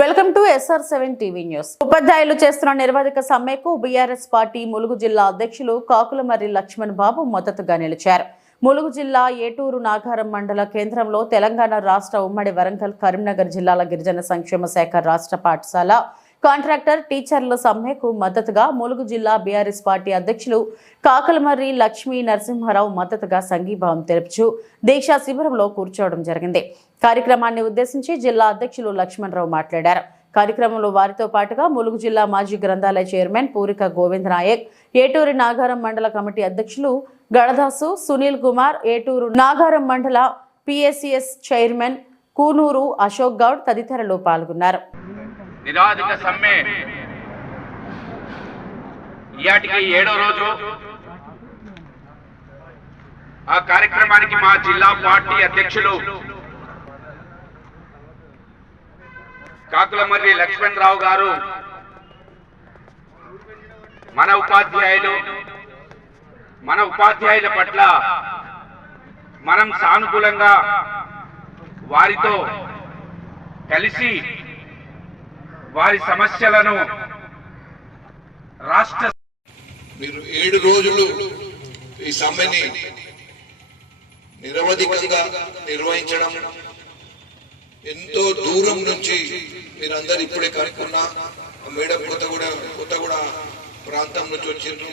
Welcome to SR seven TV news. ఉపాధ్యాయులు చేస్తున్న నిర్వాధిక సమ్మెకు బీఆర్ఎస్ పార్టీ ములుగు జిల్లా అధ్యక్షులు కాకులమర్రి లక్ష్మణ్ బాబు మద్దతుగా నిలిచారు. ములుగు జిల్లా ఏటూరు నాగారం మండల కేంద్రంలో తెలంగాణ రాష్ట్ర ఉమ్మడి వరంగల్ కరీంనగర్ జిల్లాల గిరిజన సంక్షేమ శాఖ రాష్ట్ర పాఠశాల కాంట్రాక్టర్ టీచర్ల సమ్మెకు మద్దతుగా ములుగు జిల్లా బీఆర్ఎస్ పార్టీ అధ్యక్షులు కాకలమర్రి లక్ష్మీ నరసింహారావు మద్దతుగా సంఘీభావం తెలుపుచు దీక్షా శిబిరంలో కూర్చోవడం జరిగింది. కార్యక్రమాన్ని ఉద్దేశించి జిల్లా అధ్యక్షులు లక్ష్మణరావు మాట్లాడారు. కార్యక్రమంలో వారితో పాటుగా ములుగు జిల్లా మాజీ గ్రంథాలయ చైర్మన్ పూరిక గోవింద్ నాయక్ ఏటూరి నాగారం మండల కమిటీ అధ్యక్షులు గడదాసు సునీల్ కుమార్ ఏటూరు నాగారం మండల పిఎస్సిఎస్ చైర్మన్ కూనూరు అశోక్ గౌడ్ తదితరులు పాల్గొన్నారు. నిరాధిక సమ్మె. ఇయాటికి ఏడో రోజు ఆ కార్యక్రమానికి మా జిల్లా పార్టీ అధ్యక్షులు కాకులమర్రి లక్ష్మణ్ రావు గారు మన ఉపాధ్యాయులు మన ఉపాధ్యాయుల పట్ల మనం సానుకూలంగా వారితో కలిసి వారి సమస్యలను రాష్ట్ర మీరు ఏడు రోజులు ఈ సమ్మెని నిరవధికంగా నిర్వహించడం ఎంతో దూరం నుంచి మీరందరు ఇప్పుడే కనుక్కున్నా మేడం కొత్తగూడ కొత్తగూడ ప్రాంతం నుంచి వచ్చిండ్రు.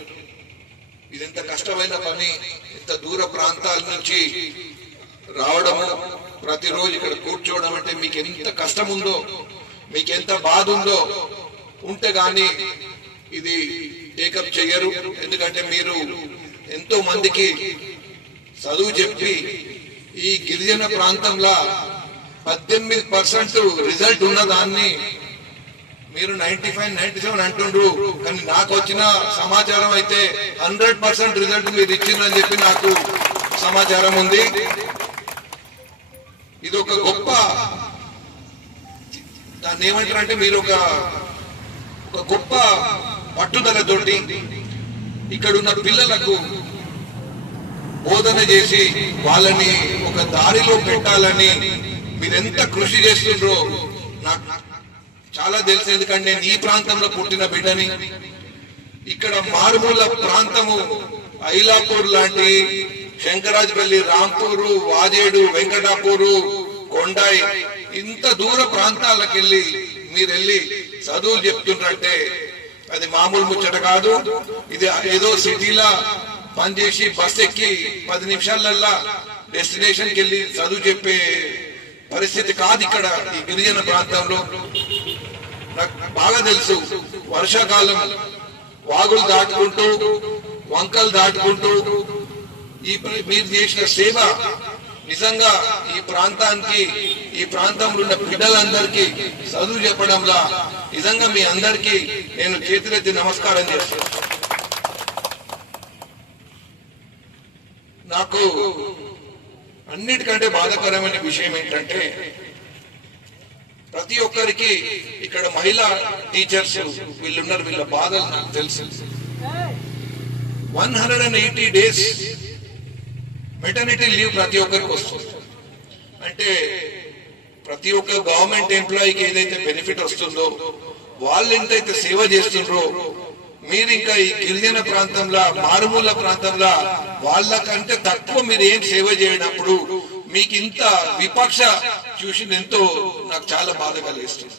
ఇది ఎంత కష్టమైన పని ఇంత దూర ప్రాంతాల నుంచి రావడము ప్రతిరోజు ఇక్కడ కూర్చోవడం అంటే మీకు ఎంత కష్టం ఉందో మీకు ఎంత బాధ ఉందో ఉంటే గాని ఇది టేకప్ చేయరు ఎందుకంటే మీరు ఎంతో మందికి చదువు చెప్పి ఈ గిరిజన ప్రాంతంలో పద్దెనిమిది పర్సెంట్ రిజల్ట్ ఉన్న దాన్ని మీరు నైన్టీ ఫైవ్ నైన్టీ సెవెన్ అంటుండ్రు. కానీ నాకు వచ్చిన సమాచారం అయితే హండ్రెడ్ పర్సెంట్ రిజల్ట్ మీరు ఇచ్చిందని చెప్పి నాకు సమాచారం ఉంది. ఇది ఒక గొప్ప దాన్ని ఏమంటారంటే మీరు ఒక ఒక గొప్ప పట్టుదలతోటి ఇక్కడ ఉన్న పిల్లలకు బోధన చేసి వాళ్ళని ఒక దారిలో పెట్టాలని మీరెంత కృషి చేస్తుండ్రో నాకు చాలా తెలుసు. ఎందుకంటే నేను ఈ ప్రాంతంలో పుట్టిన బిడ్డని. ఇక్కడ మారుమూల ప్రాంతము ఐలాపూర్ లాంటి శంకరాజపల్లి రాంపూరు వాజేడు వెంకటాపూరు కొండాయి ఇంత దూర ప్రాంతాలకు వెళ్ళి మీరు వెళ్ళి చదువులు చెప్తుంటే అది మామూలు ముచ్చట కాదు. ఇది ఏదో సిటీలా పనిచేసి బస్ ఎక్కి పది నిమిషాలల్లా డెస్టినేషన్కి వెళ్ళి చదువు చెప్పే పరిస్థితి కాదు ఇక్కడ ఈ గిరిజన ప్రాంతంలో. నాకు బాగా తెలుసు. వర్షాకాలం వాగులు దాటుకుంటూ వంకలు దాటుకుంటూ ఈ మీరు చేసిన సేవ నిజంగా ఈ ప్రాంతానికి ఈ ప్రాంతంలో ఉన్న బిడ్డలందరికీ చదువు చెప్పడంలా నిజంగా మీ అందరికీ నేను చేతులెత్తి నమస్కారం చేస్తాను నాకు అన్నిటికంటే బాధాకరమైన విషయం ఏంటంటే ప్రతి ఒక్కరికి ఇక్కడ మహిళా టీచర్స్ వీళ్ళున్నారు వీళ్ళ బాధలు నాకు తెలుసు. One hundred and eighty days maternity leave ప్రతి ఒక్కరికి వస్తుంది. అంటే ప్రతి ఒక్క గవర్నమెంట్ ఎంప్లాయీకి ఏదైతే బెనిఫిట్ వస్తుందో వాళ్ళు ఎంతైతే సేవ చేస్తుండ్రో మీరు ఇంకా ఈ గిరిజన ప్రాంతంలో మారుమూల ప్రాంతంలో వాళ్ళకంటే తక్కువ మీరు ఏం సేవ చేయనప్పుడు మీకు ఇంత విపక్ష చూసి ఎంతో నాకు చాలా బాధ కలిగిస్తుంది.